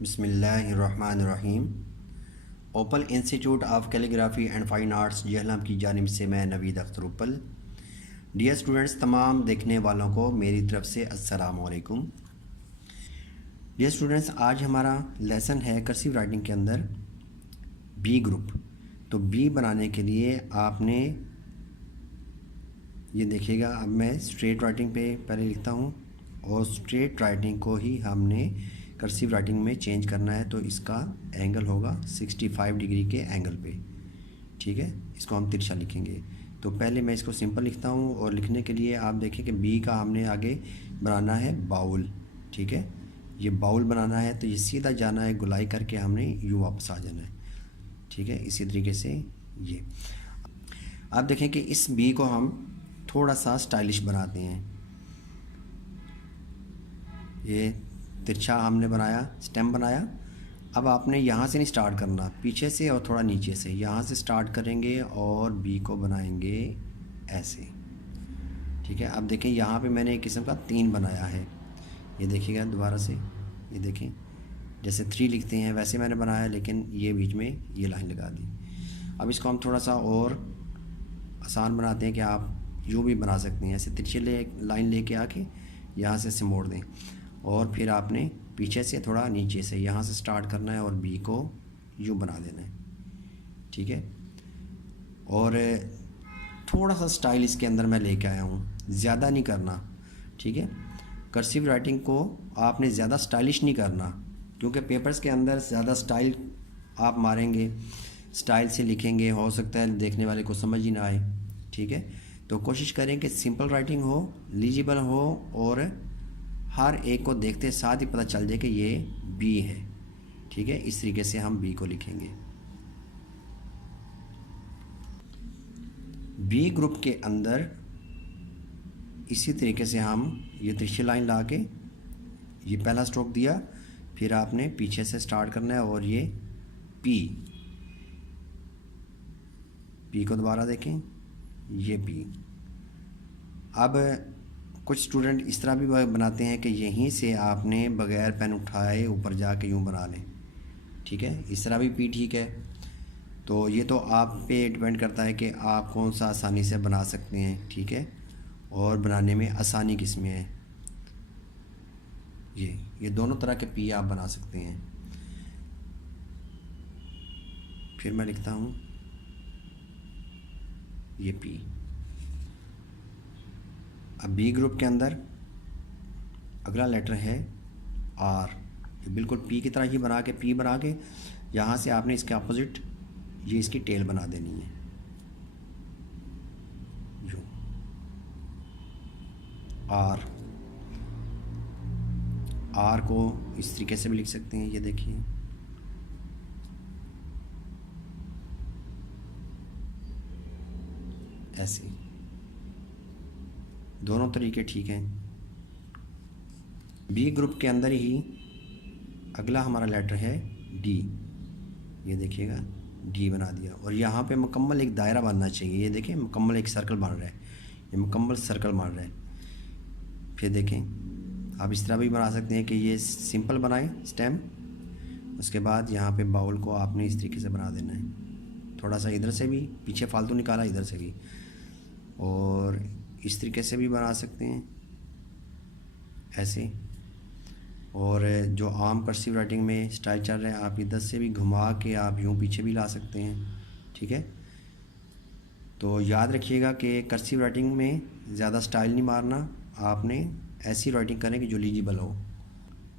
बिस्मिल्लाहिर्रहमानिर्रहीम। Opal institute of calligraphy and fine arts Jhelum की जानिब से मैं नवीद अख्तर उपल। डियर स्टूडेंट्स, तमाम देखने वालों को मेरी तरफ से अस्सलाम वालेकुम। डियर स्टूडेंट्स, आज हमारा लेसन है कर्सिव राइटिंग के अंदर बी ग्रुप। तो बी बनाने के लिए आपने ये देखिएगा, अब मैं स्ट्रेट राइटिंग पे पहले लिखता हूँ और स्ट्रेट राइटिंग को ही हमने कर्सिव राइटिंग में चेंज करना है। तो इसका एंगल होगा 65 डिग्री के एंगल पे, ठीक है। इसको हम तिरछा लिखेंगे। तो पहले मैं इसको सिंपल लिखता हूँ और लिखने के लिए आप देखें कि बी का हमने आगे बनाना है बाउल, ठीक है। ये बाउल बनाना है तो ये सीधा जाना है, गुलाई करके हमने यूँ वापस आ जाना है, ठीक है। इसी तरीके से ये आप देखें कि इस बी को हम थोड़ा सा स्टाइलिश बनाते हैं। ये तिरछा हमने बनाया, स्टेम बनाया। अब आपने यहाँ से नहीं स्टार्ट करना, पीछे से और थोड़ा नीचे से, यहाँ से स्टार्ट करेंगे और बी को बनाएंगे ऐसे, ठीक है। अब देखें यहाँ पे मैंने एक किस्म का 3 बनाया है। ये देखिएगा दोबारा से, ये देखें जैसे 3 लिखते हैं वैसे मैंने बनाया, लेकिन ये बीच में ये लाइन लगा दी। अब इसको हम थोड़ा सा और आसान बनाते हैं कि आप यूँ भी बना सकते हैं, ऐसे तिरछे लाइन लेके आके यहाँ से मोड़ दें और फिर आपने पीछे से थोड़ा नीचे से यहाँ से स्टार्ट करना है और बी को यूँ बना देना है, ठीक है। और थोड़ा सा स्टाइल इसके अंदर मैं लेके आया हूँ, ज़्यादा नहीं करना, ठीक है। कर्सिव राइटिंग को आपने ज़्यादा स्टाइलिश नहीं करना, क्योंकि पेपर्स के अंदर ज़्यादा स्टाइल आप मारेंगे, स्टाइल से लिखेंगे, हो सकता है देखने वाले को समझ ही ना आए, ठीक है। तो कोशिश करें कि सिंपल राइटिंग हो, लीजिबल हो और हर एक को देखते साथ ही पता चल जाए कि ये बी है, ठीक है। इस तरीके से हम बी को लिखेंगे। बी ग्रुप के अंदर इसी तरीके से हम ये तिरछी लाइन ला के ये पहला स्ट्रोक दिया, फिर आपने पीछे से स्टार्ट करना है और ये पी को दोबारा देखें, ये पी। अब कुछ स्टूडेंट इस तरह भी बनाते हैं कि यहीं से आपने बग़ैर पेन उठाए ऊपर जाके यूँ बना लें, ठीक है। इस तरह भी पी ठीक है। तो ये तो आप पे डिपेंड करता है कि आप कौन सा आसानी से बना सकते हैं, ठीक है, और बनाने में आसानी किस में है। ये दोनों तरह के पी आप बना सकते हैं। फिर मैं लिखता हूँ ये पी। अब बी ग्रुप के अंदर अगला लेटर है आर। ये बिल्कुल पी की तरह ही बना के पी बना के यहाँ से आपने इसके अपोजिट ये इसकी टेल बना देनी है, यूँ आर को इस तरीके से भी लिख सकते हैं। ये देखिए ऐसे, दोनों तरीके ठीक हैं। बी ग्रुप के अंदर ही अगला हमारा लेटर है डी। ये देखिएगा डी बना दिया और यहाँ पे मुकम्मल एक दायरा बनना चाहिए। ये देखें मुकम्मल एक सर्कल बन रहा है, ये मुकम्मल सर्कल बन रहा है। फिर देखें आप इस तरह भी बना सकते हैं कि ये सिंपल बनाएं स्टेम, उसके बाद यहाँ पे बाउल को आपने इस तरीके से बना देना है, थोड़ा सा इधर से भी पीछे फालतू निकाला, इधर से भी, और इस तरीके से भी बना सकते हैं ऐसे। और जो आम कर्सिव राइटिंग में स्टाइल चल रहा है, आप इधर से भी घुमा के आप यूँ पीछे भी ला सकते हैं, ठीक है। तो याद रखिएगा कि कर्सिव राइटिंग में ज़्यादा स्टाइल नहीं मारना, आपने ऐसी राइटिंग करें कि जो लीजिबल हो।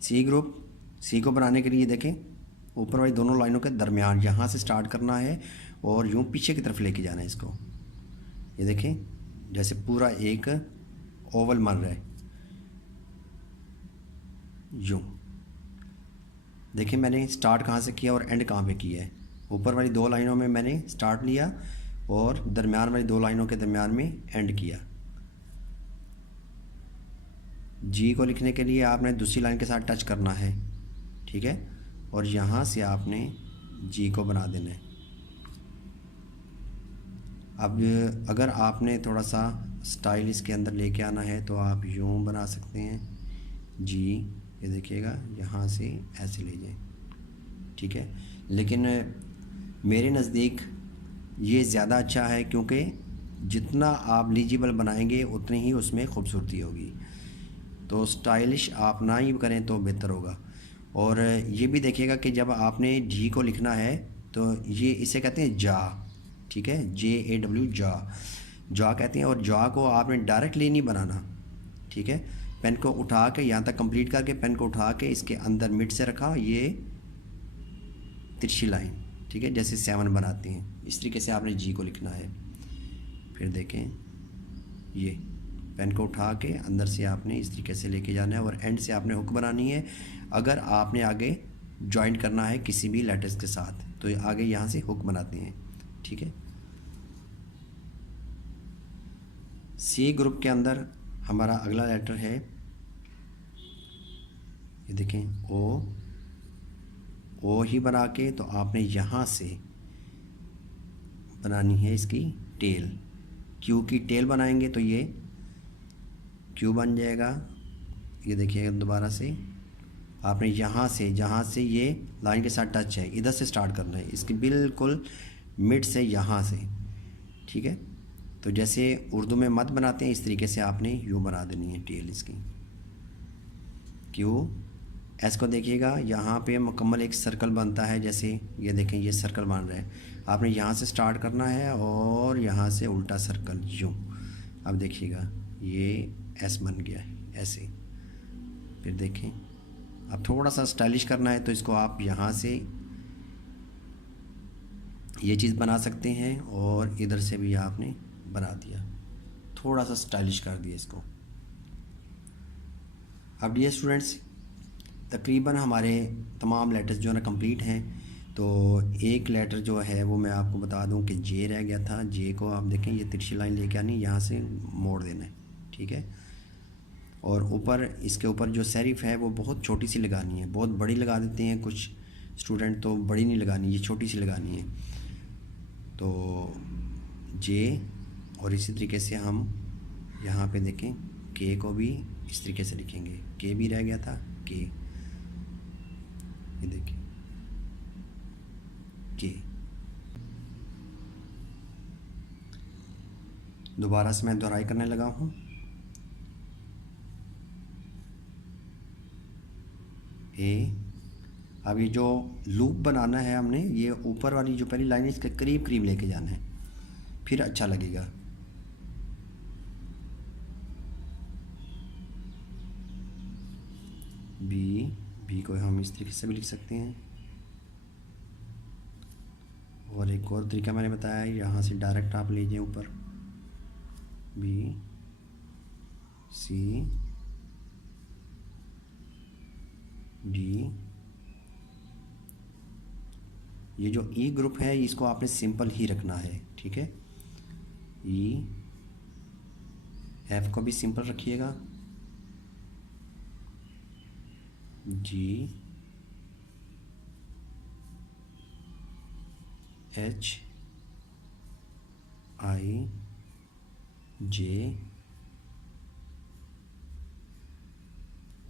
सी ग्रुप, सी को बनाने के लिए देखें ऊपर वाली दोनों लाइनों के दरमियान यहाँ से स्टार्ट करना है और यूँ पीछे की तरफ लेके जाना है इसको। ये देखें जैसे पूरा एक ओवल बन रहा है, यूँ देखिए मैंने स्टार्ट कहाँ से किया और एंड कहाँ पे किया है। ऊपर वाली 2 लाइनों में मैंने स्टार्ट लिया और दरमियान वाली 2 लाइनों के दरमियान में एंड किया। जी को लिखने के लिए आपने दूसरी लाइन के साथ टच करना है, ठीक है, और यहाँ से आपने जी को बना देना है। अब अगर आपने थोड़ा सा स्टाइल इसके अंदर लेके आना है तो आप यूँ बना सकते हैं जी ये देखिएगा यहाँ से ऐसे ले जाए, ठीक है। लेकिन मेरे नज़दीक ये ज़्यादा अच्छा है, क्योंकि जितना आप लीजिबल बनाएंगे उतनी ही उसमें खूबसूरती होगी। तो स्टाइलिश आप ना ही करें तो बेहतर होगा। और ये भी देखिएगा कि जब आपने जी को लिखना है तो ये इसे कहते हैं जा, ठीक है, JAW जा, जा कहते हैं। और जा को आपने डायरेक्टली नहीं बनाना, ठीक है। पेन को उठा के यहाँ तक कंप्लीट करके पेन को उठा के इसके अंदर मिड से रखा, ये तिरछी लाइन, ठीक है, जैसे 7 बनाते हैं इस तरीके से आपने जी को लिखना है। फिर देखें, ये पेन को उठा के अंदर से आपने इस तरीके से लेके जाना है और एंड से आपने हुक बनानी है। अगर आपने आगे जॉइंट करना है किसी भी लेटर्स के साथ तो आगे यहाँ से हुक बनाते हैं, ठीक है। सी ग्रुप के अंदर हमारा अगला लेटर है, ये देखें ओ ही बना के तो आपने यहाँ से बनानी है इसकी टेल। क्यू की टेल बनाएंगे तो ये क्यू बन जाएगा। ये देखिएगा दोबारा से आपने यहाँ से, जहाँ से ये लाइन के साथ टच है, इधर से स्टार्ट करना है, इसकी बिल्कुल मिड से यहाँ से, ठीक है। तो जैसे उर्दू में मत बनाते हैं इस तरीके से आपने यू बना देनी है टेल इसकी। क्यू एस को देखिएगा, यहाँ पे मुकम्मल एक सर्कल बनता है, जैसे ये देखें ये सर्कल बन रहा है। आपने यहाँ से स्टार्ट करना है और यहाँ से उल्टा सर्कल यूँ। अब देखिएगा ये एस बन गया है ऐसे। फिर देखें, अब थोड़ा सा स्टाइलिश करना है तो इसको आप यहाँ से ये चीज़ बना सकते हैं और इधर से भी आपने बना दिया, थोड़ा सा स्टाइलिश कर दिया इसको। अब डियर स्टूडेंट्स, तकरीबन हमारे तमाम लेटर्स जो है ना कंप्लीट हैं। तो एक लेटर जो है वो मैं आपको बता दूं कि जे रह गया था। जे को आप देखें ये तिरछी लाइन लेके आनी, यहाँ से मोड़ देना है, ठीक है। और ऊपर इसके ऊपर जो सेरिफ है वो बहुत छोटी सी लगानी है, बहुत बड़ी लगा देते हैं कुछ स्टूडेंट, तो बड़ी नहीं लगानी, ये छोटी सी लगानी है। तो जे, और इसी तरीके से हम यहाँ पे देखें के को भी इस तरीके से लिखेंगे। के भी रह गया था, के, ये देखिए के। दोबारा से मैं दोहराई करने लगा हूँ। ए, अब ये जो लूप बनाना है हमने, ये ऊपर वाली जो पहली लाइन है इसके करीब करीब लेके जाना है, फिर अच्छा लगेगा। बी को हम इस तरीके से भी लिख सकते हैं। और एक और तरीका मैंने बताया, यहाँ से डायरेक्ट आप ले जाएं ऊपर, बी सी डी। ये जो ई ग्रुप है इसको आपने सिंपल ही रखना है, ठीक है। ई, एफ को भी सिंपल रखिएगा, जी, एच, आई, जे,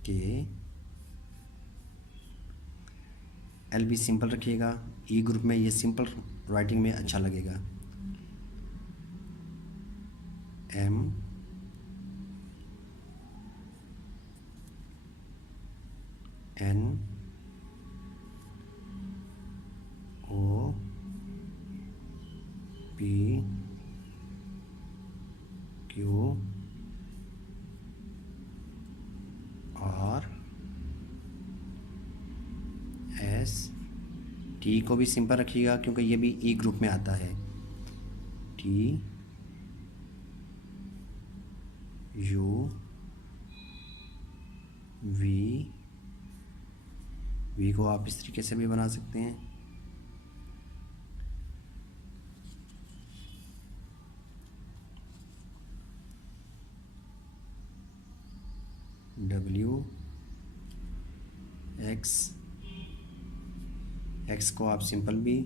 के, एल भी सिंपल रखिएगा। ई ग्रुप में ये सिंपल राइटिंग में अच्छा लगेगा। M, N, O, P, Q, R, S, T को भी सिंपल रखिएगा क्योंकि ये भी ई ग्रुप में आता है। टी, यू, वी, वी को आप इस तरीके से भी बना सकते हैं। डब्ल्यू, एक्स, एक्स को आप सिंपल भी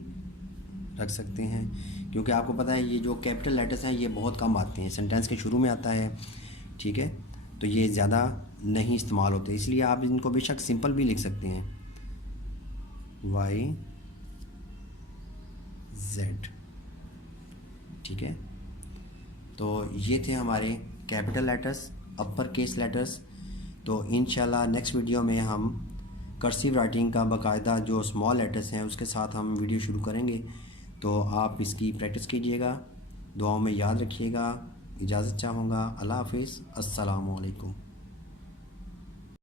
रख सकते हैं क्योंकि आपको पता है ये जो कैपिटल लेटर्स हैं ये बहुत कम आते हैं, सेंटेंस के शुरू में आता है, ठीक है। तो ये ज़्यादा नहीं इस्तेमाल होते, इसलिए आप इनको बेशक सिंपल भी लिख सकते हैं, YZ। ठीक है, तो ये थे हमारे capital letters, upper case letters. तो इंशाल्लाह नेक्स्ट वीडियो में हम कर्सिव राइटिंग का बाकायदा जो स्मॉल लेटर्स हैं उसके साथ हम वीडियो शुरू करेंगे। तो आप इसकी प्रैक्टिस कीजिएगा, दुआओं में याद रखिएगा। इजाज़त चाहूँगा। अल्लाह हाफिज़, अस्सलामु अलैकुम।